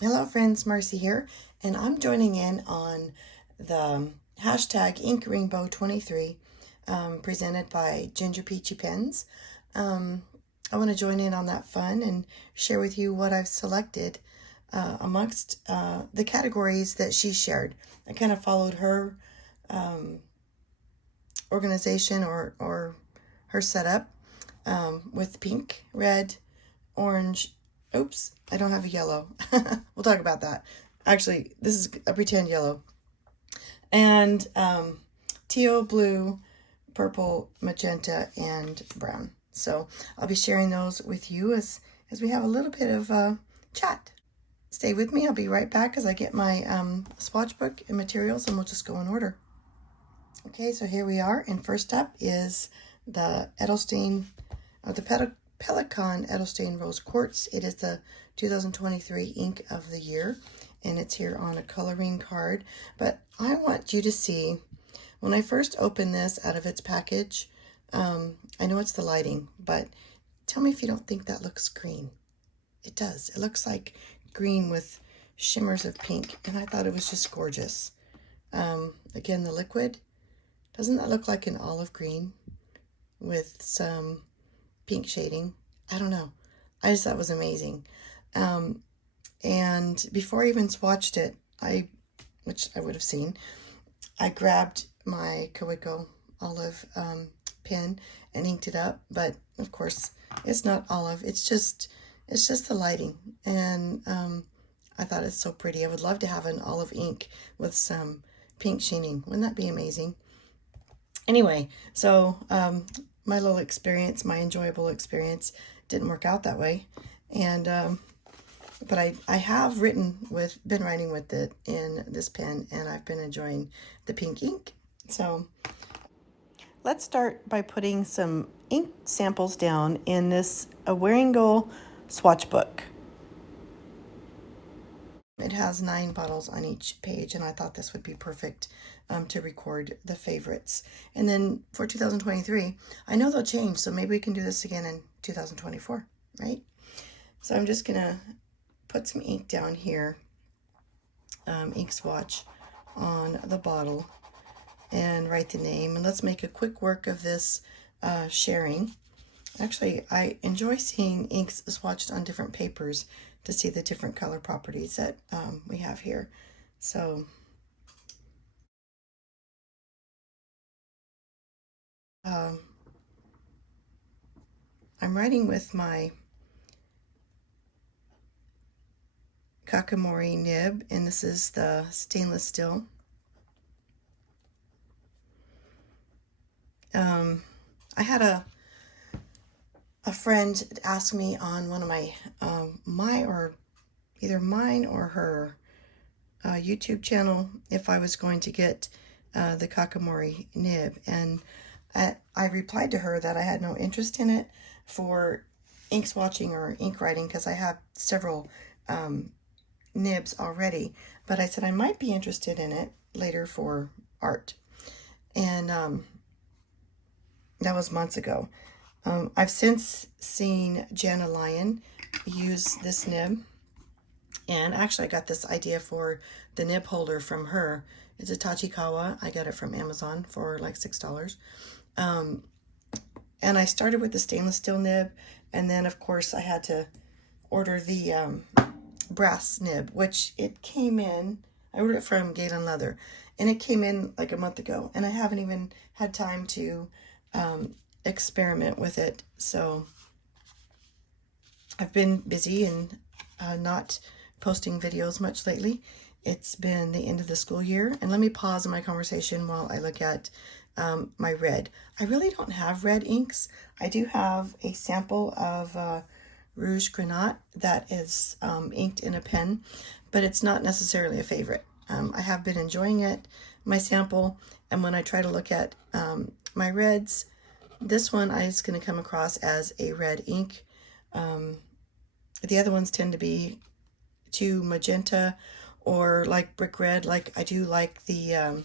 Hello friends, Marcy here, and I'm joining in on the hashtag Ink Rainbow 23 presented by GingerPeachyPens. I want to join in on that fun and share with you what I've selected amongst the categories that she shared. I kind of followed her organization or her setup with pink, red, orange. Oops, I don't have a yellow. We'll talk about that. Actually, this is a pretend yellow. And teal, blue, purple, magenta, and brown. So I'll be sharing those with you as we have a little bit of chat. Stay with me. I'll be right back as I get my swatch book and materials, and we'll just go in order. Okay, so here we are, and first up is the Edelstein, the Pelikan Edelstein Rose Quartz. It is the 2023 Ink of the Year, and it's here on a coloring card. But I want you to see, when I first opened this out of its package, I know it's the lighting, but tell me if you don't think that looks green. It does. It looks like green with shimmers of pink, and I thought it was just gorgeous. Again, the liquid, doesn't that look like an olive green with some pink shading? I don't know. I just thought it was amazing. And before I even swatched it, which I would have seen, I grabbed my Kawiko olive pen and inked it up. But of course, it's not olive. It's just the lighting. And I thought it's so pretty. I would love to have an olive ink with some pink sheening. Wouldn't that be amazing? Anyway, so my little experience, my enjoyable experience, didn't work out that way. And but I have been writing with it in this pen, and I've been enjoying the pink ink. So let's start by putting some ink samples down in this Waringo swatch book. It has 9 bottles on each page, and I thought this would be perfect to record the favorites. And then for 2023, I know they'll change, so maybe we can do this again in 2024, right? So I'm just gonna put some ink down here, ink swatch on the bottle, and write the name. And let's make a quick work of this sharing. Actually, I enjoy seeing inks swatched on different papers to see the different color properties that we have here. So I'm writing with my Kakimori nib, and this is the stainless steel. I had a friend ask me on one of my either mine or her YouTube channel if I was going to get the Kakimori nib, and I replied to her that I had no interest in it for ink swatching or ink writing because I have several nibs already, but I said I might be interested in it later for art. And that was months ago. I've since seen Jannah Lyon use this nib, and actually I got this idea for the nib holder from her. It's a Tachikawa. I got it from Amazon for like $6. And I started with the stainless steel nib, and then of course I had to order the brass nib, which it came in. I ordered it from Galen Leather, and it came in like a month ago, and I haven't even had time to experiment with it. So I've been busy and not posting videos much lately. It's been the end of the school year, and let me pause in my conversation while I look at my red. I really don't have red inks. I do have a sample of Rouge Granat that is inked in a pen, but it's not necessarily a favorite. I have been enjoying it, my sample, and when I try to look at my reds, this one is going to come across as a red ink. The other ones tend to be too magenta or like brick red. Like I do like the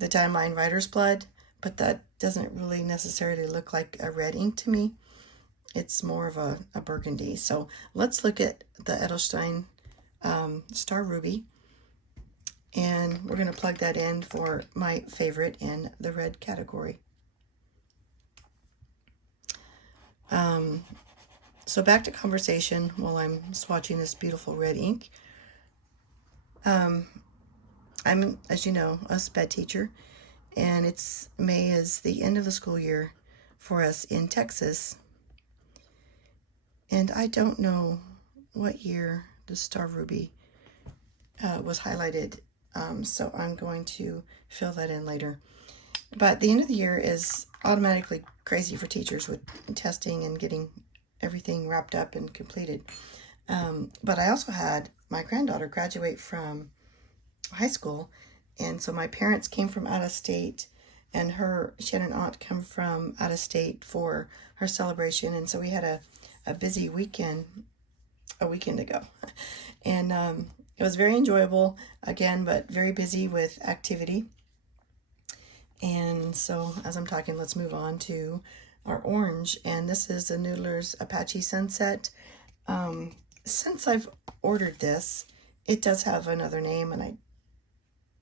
Diamine Writer's Blood, but that doesn't really necessarily look like a red ink to me. It's more of a burgundy. So let's look at the Edelstein Star Ruby. And we're going to plug that in for my favorite in the red category. So back to conversation while I'm swatching this beautiful red ink. I'm, as you know, a sped teacher, and May is the end of the school year for us in Texas. And I don't know what year the Star Ruby was highlighted, so I'm going to fill that in later. But the end of the year is automatically crazy for teachers with testing and getting everything wrapped up and completed. But I also had my granddaughter graduate from high school, and so my parents came from out of state, and she had an aunt come from out of state for her celebration, and so we had a busy weekend a weekend ago. And it was very enjoyable, again, but very busy with activity. And so as I'm talking, let's move on to our orange. And this is the Noodler's Apache Sunset. Since I've ordered this, it does have another name, and I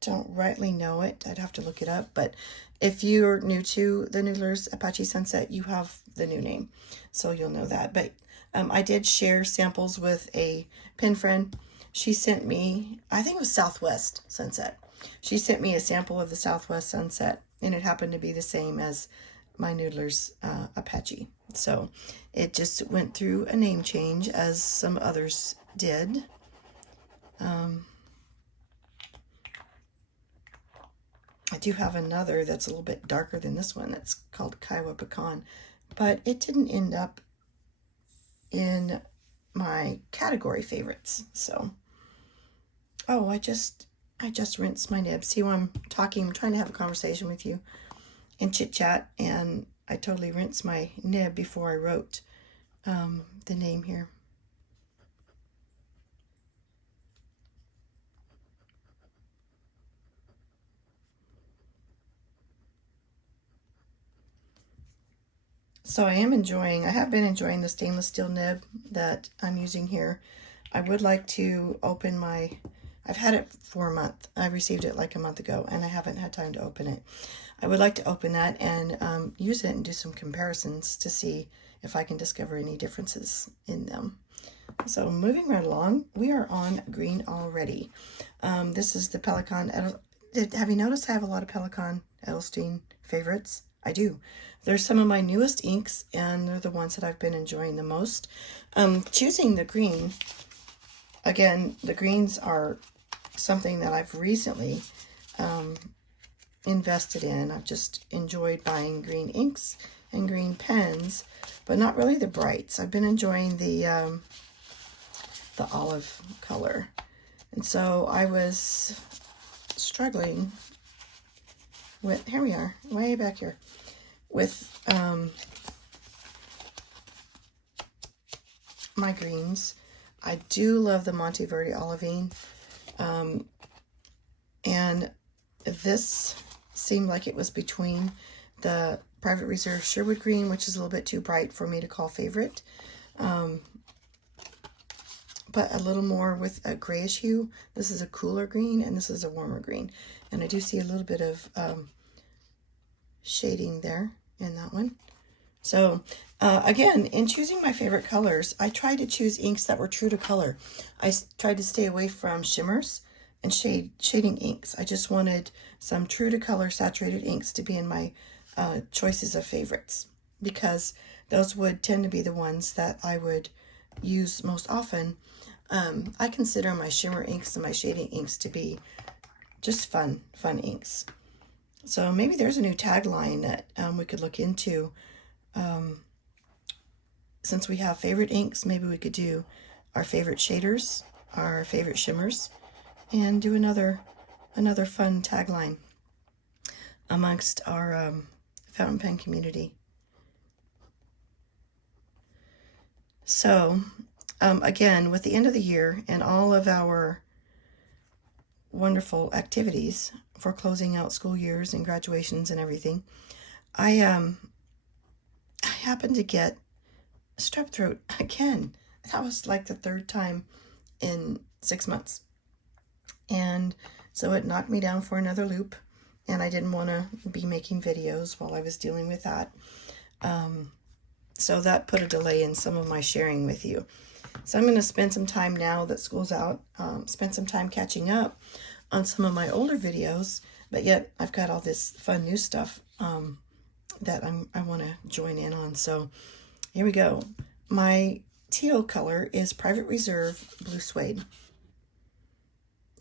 don't rightly know it. I'd have to look it up. But if you're new to the Noodler's Apache Sunset, you have the new name, so you'll know that. But I did share samples with a pen friend. She sent me, I think it was Southwest Sunset. She sent me a sample of the Southwest Sunset, and it happened to be the same as my Noodler's Apache. So it just went through a name change, as some others did. I do have another that's a little bit darker than this one. That's called Kiowa Pecan, but it didn't end up in my category favorites. So, oh, I just rinsed my nib. See, when I'm talking, I'm trying to have a conversation with you and chit-chat, and I totally rinsed my nib before I wrote the name here. So I have been enjoying the stainless steel nib that I'm using here. I would like to open I've had it for a month. I received it like a month ago, and I haven't had time to open it. I would like to open that and use it and do some comparisons to see if I can discover any differences in them. So moving right along, we are on green already. This is the Pelikan. Have you noticed I have a lot of Pelikan Edelstein favorites? I do. They're some of my newest inks, and they're the ones that I've been enjoying the most. Choosing the green, again, the greens are something that I've recently invested in. I've just enjoyed buying green inks and green pens, but not really the brights. I've been enjoying the olive color. And so I was struggling with, here we are, way back here, with my greens. I do love the Monteverde Olivine, and this seemed like it was between the Private Reserve Sherwood Green, which is a little bit too bright for me to call favorite, but a little more with a grayish hue. This is a cooler green, and this is a warmer green, and I do see a little bit of shading there in that one. So again, in choosing my favorite colors, I tried to choose inks that were true to color. I tried to stay away from shimmers and shading inks. I just wanted some true to color saturated inks to be in my choices of favorites, because those would tend to be the ones that I would use most often. I consider my shimmer inks and my shading inks to be just fun inks. So maybe there's a new tagline that we could look into. Since we have favorite inks, maybe we could do our favorite shaders, our favorite shimmers, and do another fun tagline amongst our fountain pen community. So again, with the end of the year and all of our wonderful activities for closing out school years and graduations and everything, I happened to get strep throat again. That was like the third time in 6 months. And so it knocked me down for another loop, and I didn't want to be making videos while I was dealing with that. So that put a delay in some of my sharing with you. So I'm going to spend some time now that school's out, spend some time catching up on some of my older videos, but yet I've got all this fun new stuff that I want to join in on. So here we go. My teal color is Private Reserve Blue Suede.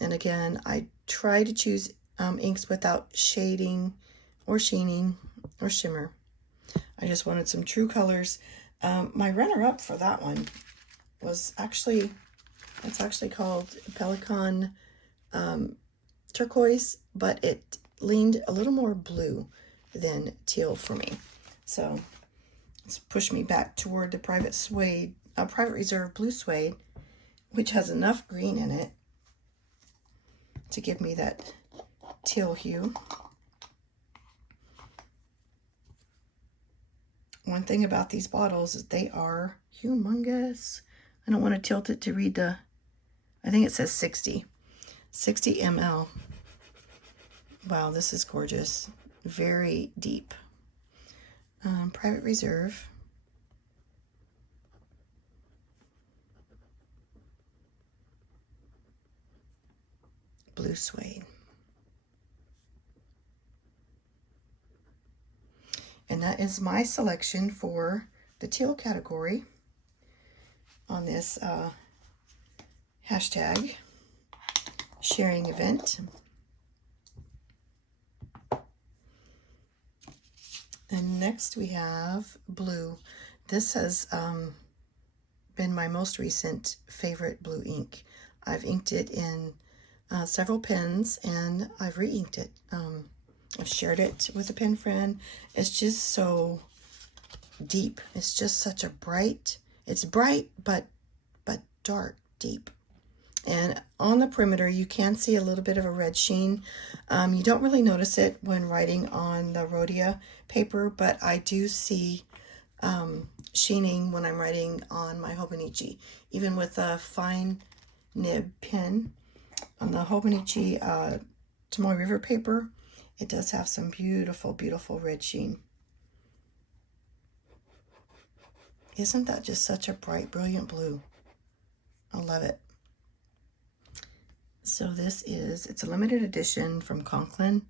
And again, I try to choose inks without shading or sheening or shimmer. I just wanted some true colors. My runner-up for that one was actually, it's actually called Pelikan Turquoise, but it leaned a little more blue than teal for me. So it's pushed me back toward the Private Reserve Blue Suede, which has enough green in it to give me that teal hue. One thing about these bottles is they are humongous. I don't want to tilt it to read the, I think it says 60 ml. Wow, this is gorgeous. Very deep. Private Reserve. Blue Suede. And that is my selection for the teal category on this hashtag sharing event. And next we have blue. This has been my most recent favorite blue ink. I've inked it in several pens, and I've re-inked it. I've shared it with a pen friend. It's just so deep. It's just such a bright, it's bright, but dark, deep. And on the perimeter, you can see a little bit of a red sheen. You don't really notice it when writing on the Rhodia paper, but I do see sheening when I'm writing on my Hobonichi, even with a fine nib pen. On the Hobonichi Tomoe River paper, it does have some beautiful, beautiful red sheen. Isn't that just such a bright, brilliant blue? I love it. So this is, it's a limited edition from Conklin.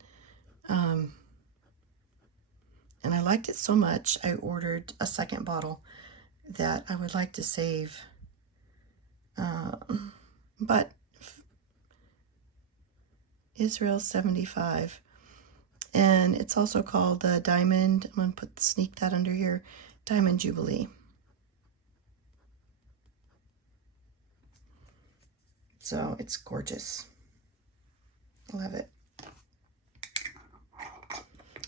And I liked it so much, I ordered a second bottle that I would like to save. But Israel 75. And it's also called the Diamond, I'm going to sneak that under here, Diamond Jubilee. So it's gorgeous. I love it.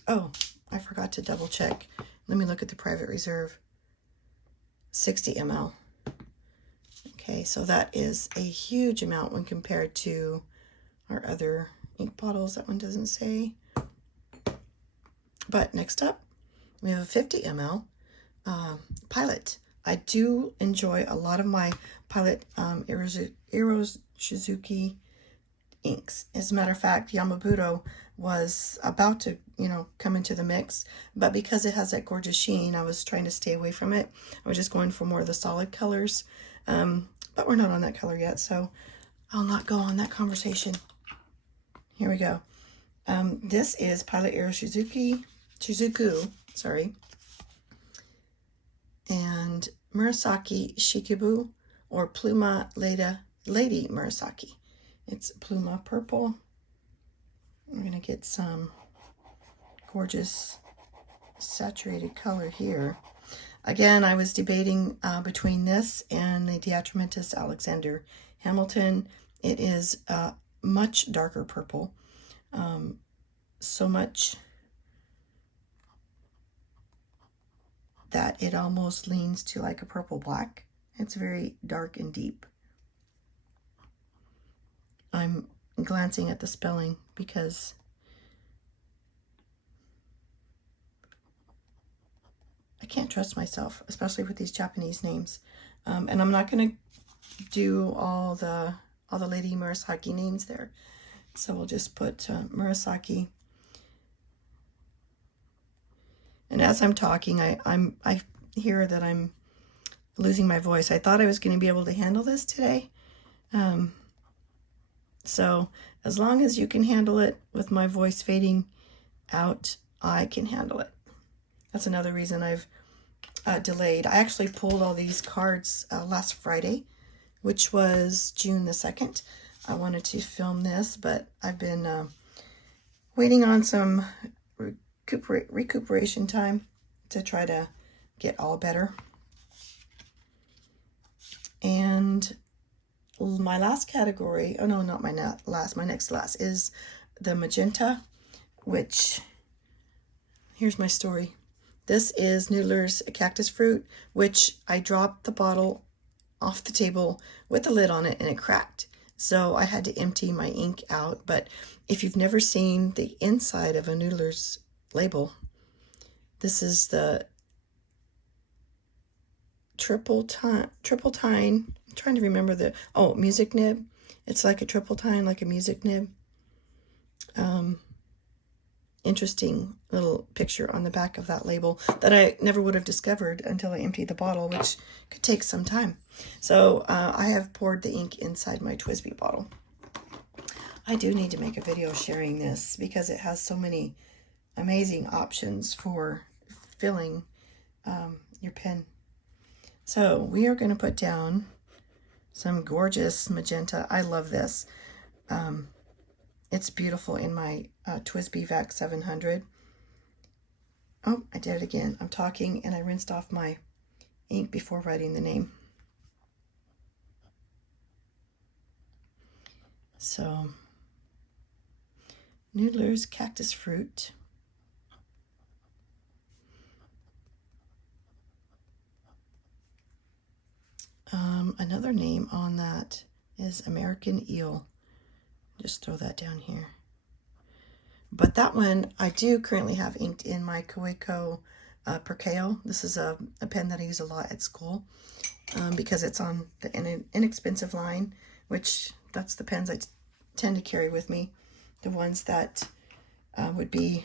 Oh, I forgot to double check. Let me look at the Private Reserve. 60 ml. Okay, so that is a huge amount when compared to our other ink bottles. That one doesn't say. But next up, we have a 50 ml Pilot. I do enjoy a lot of my Pilot Iroshizuku inks. As a matter of fact, Yamabudo was about to, come into the mix, but because it has that gorgeous sheen, I was trying to stay away from it. I was just going for more of the solid colors, but we're not on that color yet, so I'll not go on that conversation. Here we go. This is Pilot Iroshizuku, and Murasaki-shikibu, or Pluma Lady Murasaki. It's Pluma Purple. We're going to get some gorgeous saturated color here. Again, I was debating between this and the Diatramentus Alexander Hamilton. It is a much darker purple. So much that it almost leans to like a purple black. It's very dark and deep. I'm glancing at the spelling because I can't trust myself, especially with these Japanese names. And I'm not going to do all all the Lady Murasaki names there. So we'll just put Murasaki. And as I'm talking, I hear that I'm losing my voice. I thought I was going to be able to handle this today. So as long as you can handle it with my voice fading out, I can handle it. That's another reason I've delayed. I actually pulled all these cards last Friday, which was June the 2nd. I wanted to film this, but I've been waiting on some recuperation time to try to get all better. And my last category, oh no, not my last, my next last is the Magenta, which, here's my story. This is Noodler's Cactus Fruit, which I dropped the bottle off the table with the lid on it and it cracked. So I had to empty my ink out. But if you've never seen the inside of a Noodler's label, this is the triple tine. I'm trying to remember the, music nib. It's like a triple tine, like a music nib. Interesting little picture on the back of that label that I never would have discovered until I emptied the bottle, which could take some time. So I have poured the ink inside my TWSBI bottle. I do need to make a video sharing this because it has so many amazing options for filling your pen. So we are going to put down some gorgeous magenta. I love this. It's beautiful in my TWSBI VAC 700. Oh, I did it again. I'm talking and I rinsed off my ink before writing the name. So, Noodler's Cactus Fruit. Another name on that is American Eel. Just throw that down here. But that one I do currently have inked in my Kaweco Perkeo. This is a pen that I use a lot at school because it's on the inexpensive line, which that's the pens I tend to carry with me. The ones that would be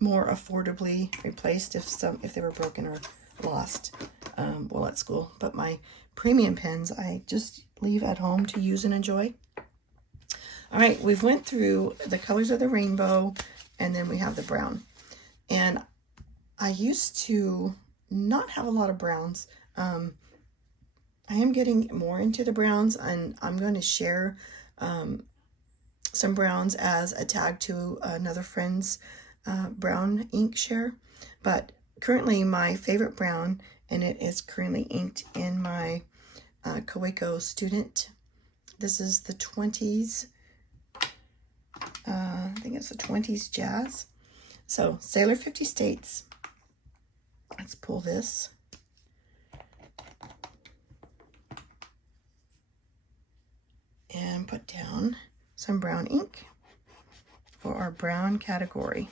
more affordably replaced if they were broken or lost while at school. But my premium pens I just leave at home to use and enjoy. All right, we've went through the colors of the rainbow, and then we have the brown. And I used to not have a lot of browns. I am getting more into the browns, and I'm going to share some browns as a tag to another friend's brown ink share. But currently my favorite brown, and it is currently inked in my Kaweco student. This is the 20s. I think it's the 20s Jazz. So, Sailor 50 States. Let's pull this. And put down some brown ink for our brown category.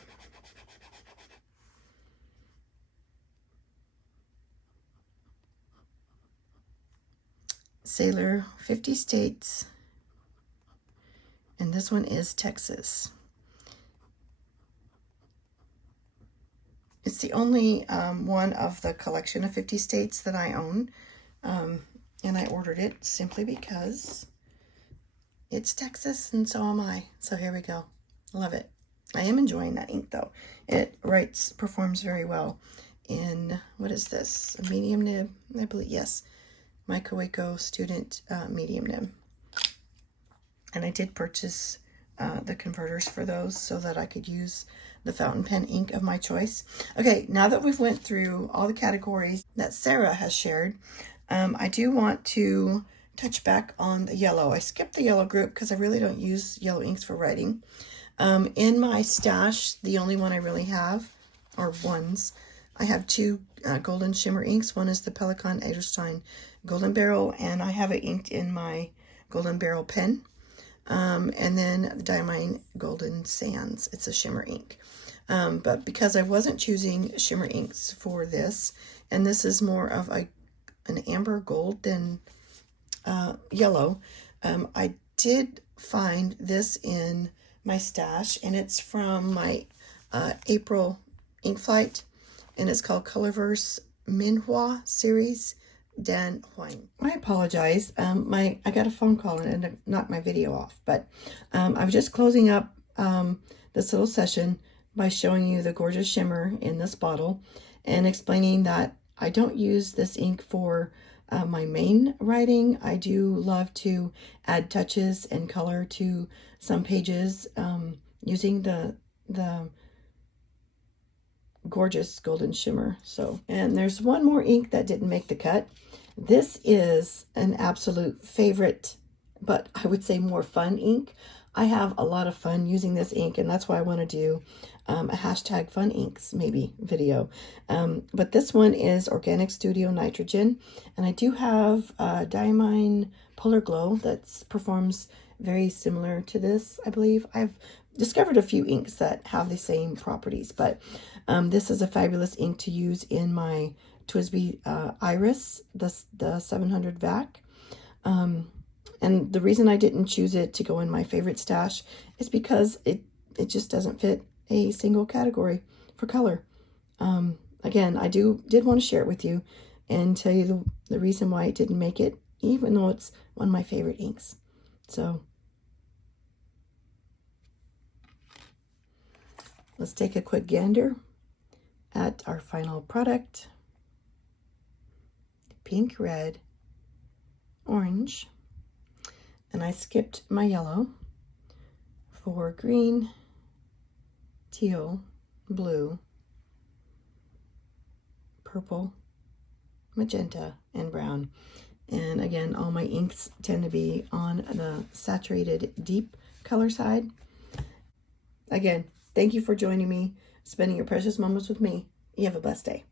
Sailor 50 States. And this one is Texas. It's the only one of the collection of 50 states that I own. And I ordered it simply because it's Texas and so am I. So here we go. Love it. I am enjoying that ink though. It performs very well in, what is this? A medium nib, I believe, yes. My Kaweco student medium nib. And I did purchase the converters for those so that I could use the fountain pen ink of my choice. Okay, now that we've went through all the categories that Sarah has shared, I do want to touch back on the yellow. I skipped the yellow group because I really don't use yellow inks for writing. In my stash, the only one I really have are ones. I have two golden shimmer inks. One is the Pelikan Edelstein Golden Beryl, and I have it inked in my Golden Beryl pen. And then the Diamine Golden Sands. It's a shimmer ink. But because I wasn't choosing shimmer inks for this, and this is more of an amber gold than yellow, I did find this in my stash, and it's from my April ink flight, and it's called Colorverse Minhwa series, Dan Hwang. I apologize. I got a phone call and it knocked my video off, but I was just closing up this little session by showing you the gorgeous shimmer in this bottle and explaining that I don't use this ink for my main writing. I do love to add touches and color to some pages using the gorgeous golden shimmer. So, and there's one more ink that didn't make the cut. This is an absolute favorite, but I would say more fun ink. I have a lot of fun using this ink, and that's why I want to do a hashtag fun inks maybe video. But this one is Organic Studio Nitrogen, and I do have Diamine Polar Glow that performs very similar to this, I believe. I've discovered a few inks that have the same properties, but this is a fabulous ink to use in my TWSBI Iris, the 700 VAC. And the reason I didn't choose it to go in my favorite stash is because it just doesn't fit a single category for color. Again, I did want to share it with you and tell you the reason why it didn't make it, even though it's one of my favorite inks. So let's take a quick gander at our final product. Pink, red, orange. And I skipped my yellow for green, teal, blue, purple, magenta, and brown. And again, all my inks tend to be on the saturated deep color side. Again, thank you for joining me, spending your precious moments with me. You have a blessed day.